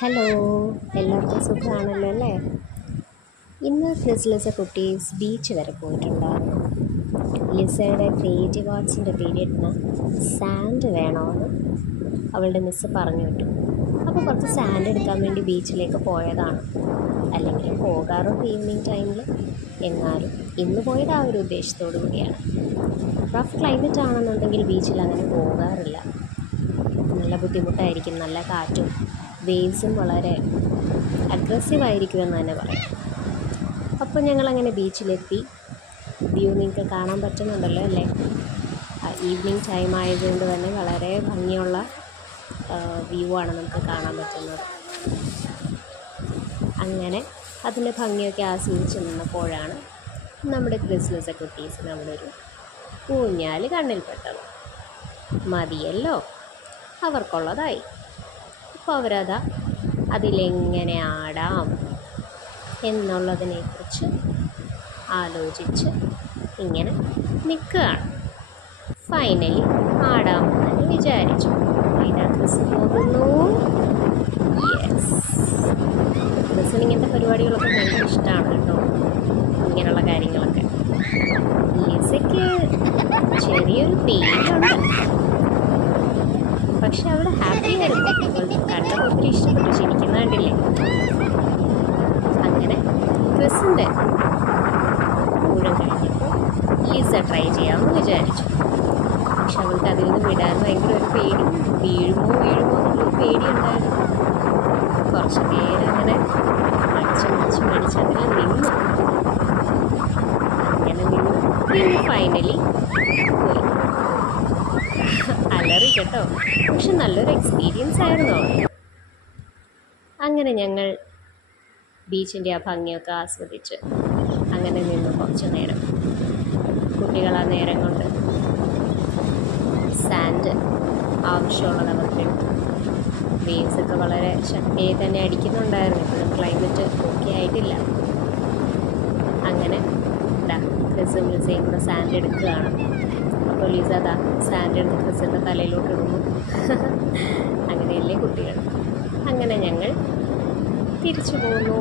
Hello, എല്ലാവർക്കും സുഖമാണല്ലോ അല്ലേ? ഇന്ന് ലിസ കുട്ടീസ് ബീച്ച് വരെ പോയിട്ടുണ്ടായിരുന്നു. ലിസയുടെ ക്രിയേറ്റീവ് ആർട്സിൻ്റെ പീരീഡിന് സാൻഡ് വേണമെന്ന് അവളുടെ മിസ്സ് പറഞ്ഞു വിട്ടു. അപ്പോൾ കുറച്ച് സാൻഡ് എടുക്കാൻ വേണ്ടി ബീച്ചിലേക്ക് പോയതാണ്. അല്ലെങ്കിൽ പോകാറുണ്ട് ഈവനിങ് ടൈമിൽ. എന്നാലും ഇന്ന് പോയത് ആ ഒരു ഉദ്ദേശത്തോടു കൂടിയാണ്. റഫ് ക്ലൈമറ്റ് ആണെന്നുണ്ടെങ്കിൽ ബീച്ചിൽ അങ്ങനെ പോകാറില്ല. നല്ല ബുദ്ധിമുട്ടായിരിക്കും, നല്ല കാറ്റും വേവ്സും വളരെ അഗ്രസീവായിരിക്കുമെന്ന് തന്നെ പറയാം. അപ്പോൾ ഞങ്ങളങ്ങനെ ബീച്ചിലെത്തി. വ്യൂ നിങ്ങൾക്ക് കാണാൻ പറ്റുന്നുണ്ടല്ലോ അല്ലേ? ഈവനിങ് ടൈം ആയതുകൊണ്ട് തന്നെ വളരെ ഭംഗിയുള്ള വ്യൂ ആണ് നമുക്ക് കാണാൻ പറ്റുന്നത്. അങ്ങനെ അതിൻ്റെ ഭംഗിയൊക്കെ ആസ്വദിച്ച് നിന്നപ്പോഴാണ് നമ്മുടെ ക്രിസ്മസ് കുട്ടീസിന് അവിടെ ഒരു ഊഞ്ഞാൽ കണ്ണിൽപ്പെട്ടത്. മതിയല്ലോ, അവർക്കുള്ളതായി. അപ്പോൾ അവരതാ അതിലെങ്ങനെ ആടാം എന്നുള്ളതിനെക്കുറിച്ച് ആലോചിച്ച് ഇങ്ങനെ നിൽക്കുകയാണ്. ഫൈനലി ആടാമെന്ന് വിചാരിച്ചു. ഇതാ ക്രിസ് പോകുന്നു. യെസ്, ക്രിസിന് ഇങ്ങനത്തെ പരിപാടികളൊക്കെ ഭയങ്കര ഇഷ്ടമാണ് കേട്ടോ, ഇങ്ങനെയുള്ള കാര്യങ്ങളൊക്കെ. ലിസയ്ക്ക് ചെറിയൊരു പേടിയുണ്ട്, പക്ഷെ അവൾ ഹാപ്പി ആയിരുന്നു. അവൾക്ക് കണ്ടത് ഒത്തിരി ഇഷ്ടപ്പെട്ടു, ചിരിക്കുന്ന കണ്ടില്ലേ? അങ്ങനെ ക്രിസിൻ്റെ ഊഴം കഴിഞ്ഞപ്പോൾ ലിസ ട്രൈ ചെയ്യാമെന്ന് വിചാരിച്ചു. പക്ഷെ അവൾക്ക് അതിൽ നിന്ന് വിടാൻ ഭയങ്കര ഒരു പേടി, വീഴുമോ എന്നുള്ളൊരു പേടിയുണ്ടായിരുന്നു. കുറച്ച് നേരം അങ്ങനെ മടിച്ചതിൽ നിന്നു. അങ്ങനെ പിന്നെ ഫൈനലി പോയി. അലറി കേട്ടോ, പക്ഷെ നല്ലൊരു എക്സ്പീരിയൻസ് ആയിരുന്നു അവൾക്ക്. അങ്ങനെ ഞങ്ങൾ ബീച്ചിൻ്റെ ആ ഭംഗിയൊക്കെ ആസ്വദിച്ച് അങ്ങനെ നിന്ന് കുറച്ച് നേരം. കുട്ടികൾ ആ നേരം കൊണ്ട് സാൻഡ് ആവശ്യമുള്ളത് അവർക്ക് എടുത്തു. വേവ്സൊക്കെ വളരെ ശക്തിയായി തന്നെ അടിക്കുന്നുണ്ടായിരുന്നു. ഇപ്പോഴും ക്ലൈമറ്റ് ഓക്കെ ആയിട്ടില്ല. അങ്ങനെ ക്രിസും ലിസയും കൂടെ സാൻഡ് എടുക്കുകയാണ്. അപ്പോൾ ലിസ അതാ സാൻഡ് എടുത്ത് ക്രിസിൻ്റെ തലയിലോട്ട് ഇടുന്നു. അങ്ങനെയല്ലേ കുട്ടികൾ. അങ്ങനെ ഞങ്ങൾ തിരിച്ചു പോന്നു.